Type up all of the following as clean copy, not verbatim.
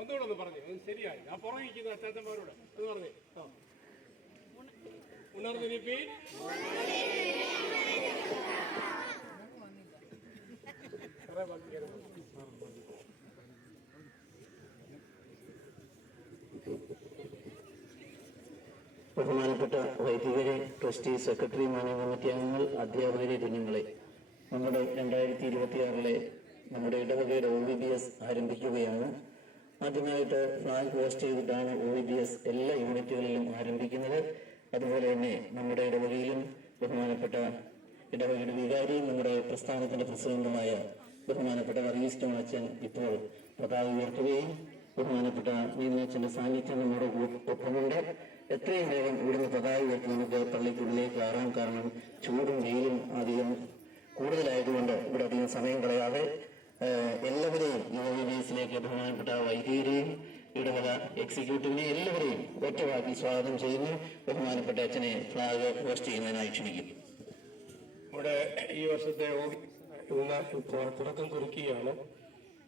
ഒന്നുകൂടെ പറഞ്ഞു, അത് ശരിയായി. ആ പുറകിരിക്കുന്ന അച്ചാച്ചന്മാരോട് അത് പറഞ്ഞേ. ഉണർന്നിരിപ്പീൻ, ബഹുമാനപ്പെട്ട വൈദികരെ, ട്രസ്റ്റി, സെക്രട്ടറി, മാനേജിംഗ് കമ്മിറ്റി അംഗങ്ങൾ, അധ്യാപകരെ, കുഞ്ഞുങ്ങളെ, നമ്മുടെ 2026 നമ്മുടെ ഇടവകയുടെ OVBS ആരംഭിക്കുകയാണ്. ആദ്യമായിട്ട് ഫ്ലാഗ് പോസ്റ്റ് ചെയ്തിട്ടാണ് OVBS എല്ലാ യൂണിറ്റുകളിലും ആരംഭിക്കുന്നത്. അതുപോലെ തന്നെ നമ്മുടെ ഇടവകയിലും ബഹുമാനപ്പെട്ട ഇടവകയുടെ വികാരിയും നമ്മുടെ പ്രസ്ഥാനത്തിന്റെ പ്രസിഡന്റുമായ ബഹുമാനപ്പെട്ട വർഗീസ് ജോൺ അച്ഛൻ ഇപ്പോൾ പതാക ഉയർത്തുകയും ബഹുമാനപ്പെട്ട മീനച്ചന്റെ സാന്നിധ്യം നമ്മുടെ ഒപ്പമുണ്ട്. എത്രയും വേഗം ഇവിടുന്ന് പതാക ഉയർത്തി നമുക്ക് പള്ളിക്കുള്ളിലേക്ക് കയറാം. കാരണം ചൂടും വെയിലും അധികം കൂടുതലായതുകൊണ്ട് ഇവിടെ അധികം സമയം കളയാതെ എല്ലാവരെയും OVBSിലേക്ക് ബഹുമാനപ്പെട്ട വൈദികരെയും ഇടവക എക്സിക്യൂട്ടീവിനെയും എല്ലാവരെയും ഒറ്റവാക്കിൽ സ്വാഗതം ചെയ്യുന്നു. ബഹുമാനപ്പെട്ട അച്ഛനെ ഫ്ലാഗ് പോസ്റ്റ് ചെയ്യുന്നതിനായി ക്ഷണിക്കും. ഇവിടെ ഈ വർഷത്തെ തുടക്കം കുറിക്കുകയാണ്.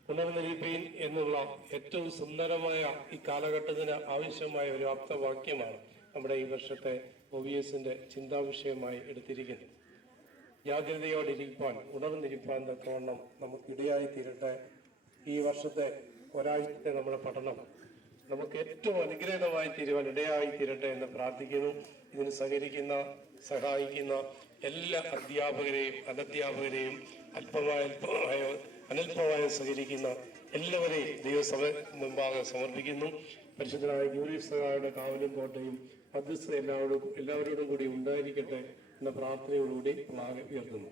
പുനർനിരീപ്പീൻ എന്നുള്ള ഏറ്റവും സുന്ദരമായ ഈ കാലഘട്ടത്തിന് ആവശ്യമായ ഒരു ആപ്തവാക്യമാണ് നമ്മുടെ ഈ വർഷത്തെ OVBSന്റെ ചിന്താവിഷയമായി എടുത്തിരിക്കുന്നത്. ജാഗ്രതയോടിരിക്കാൻ, ഉണർന്നിരിക്കാൻ തക്കവണ്ണം നമുക്കിടയായി തീരട്ടെ. ഈ വർഷത്തെ ഒരാഴ്ചത്തെ നമ്മുടെ പഠനം നമുക്ക് ഏറ്റവും അനുഗ്രഹമായി തീരുവാൻ ഇടയായി തീരട്ടെ എന്ന് പ്രാർത്ഥിക്കുന്നു. ഇതിന് സഹായിക്കുന്ന എല്ലാ അധ്യാപകരെയും അനധ്യാപകരെയും അനൽപമായി സഹകരിക്കുന്ന എല്ലാവരെയും ദൈവസഭ മുമ്പാകെ സമർപ്പിക്കുന്നു. പരിശുദ്ധനായ യൂരിഫ്സഹായുടെ കാവലും കോട്ടയും മധ്യസ്ഥ എല്ലാവരോടും കൂടി ഉണ്ടായിരിക്കട്ടെ എന്ന പ്രാർത്ഥനയോടുകൂടി ഫ്ലാഗ് ഉയർത്തുന്നു.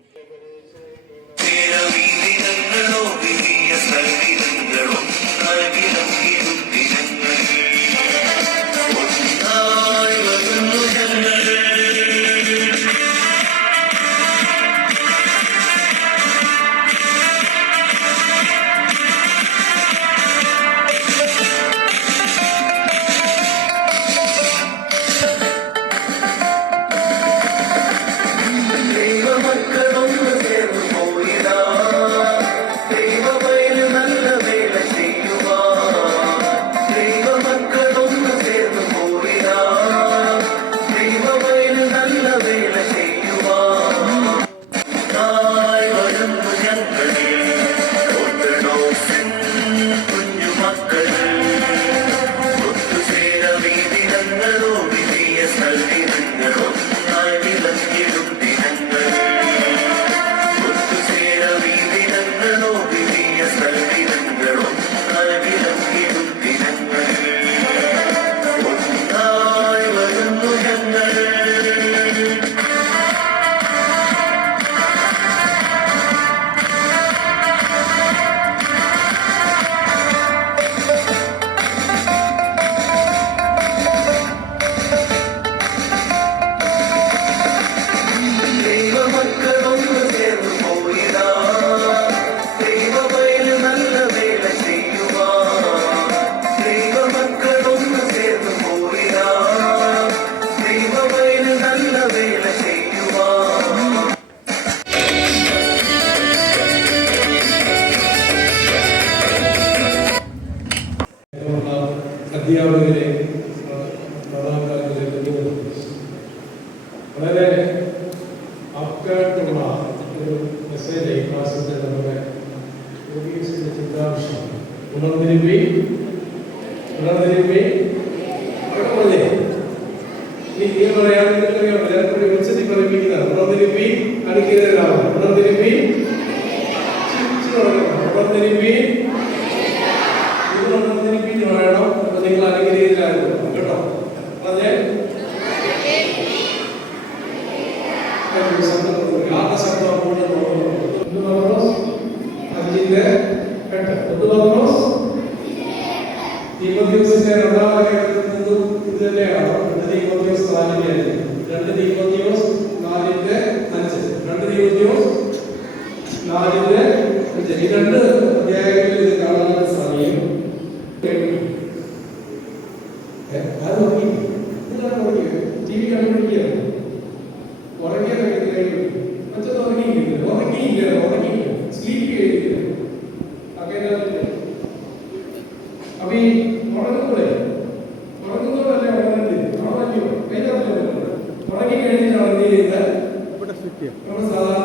അധ്യാപകരെ, വളരെ ആപ്റ്റായിട്ടുള്ള ഒരു മെസ്സേജ് ഈ ക്ലാസ്സിന്റെ നമ്മുടെ OVBSന്റെ ചിന്താവിഷയം. ഉണർന്നിരിപ്പീൻ, നീ പറയാൻ ഉച്ചത്തിൽ പഠിപ്പിക്കുന്നതാണ്. ഉണർന്നിരിപ്പീൻ, അടുക്കിയതാവും. ഉണർന്നിരിപ്പീൻ, വേണം. അപ്പൊ നിങ്ങൾ അനുഗ്രഹീതരായിരുന്നു കേട്ടോ. അതെ, ആത്മശബ്ദം 5:8. തീമോഥെയോസിന്റെ രണ്ടാം ലേഖനത്തിൽ നിന്നും ഇത് തന്നെയാണ്. 2 തീമോഥെയോസ് 4:5, 2 തീമോഥെയോസ് 4:5, 2 തീമോഥെയോസ് 4:5. ഈ 2 അധ്യായങ്ങളിൽ ഇത് കാണാൻ സാധിക്കും. അത് നോക്കി TV കണ്ടുപിടിക്കുകയാണ്. ഉറങ്ങിയ മറ്റൊന്ന് ഉറങ്ങിയില്ല, സ്ലീപ്പ് ചെയ്തില്ല. അങ്ങനെ അപ്പൊ ഈ ഉറങ്ങുന്നതല്ലേ ഉറങ്ങുന്നില്ല, ഉറങ്ങി കഴിഞ്ഞിട്ടാണ് എന്ത് ചെയ്യുന്നത്? നമ്മൾ സാധാരണ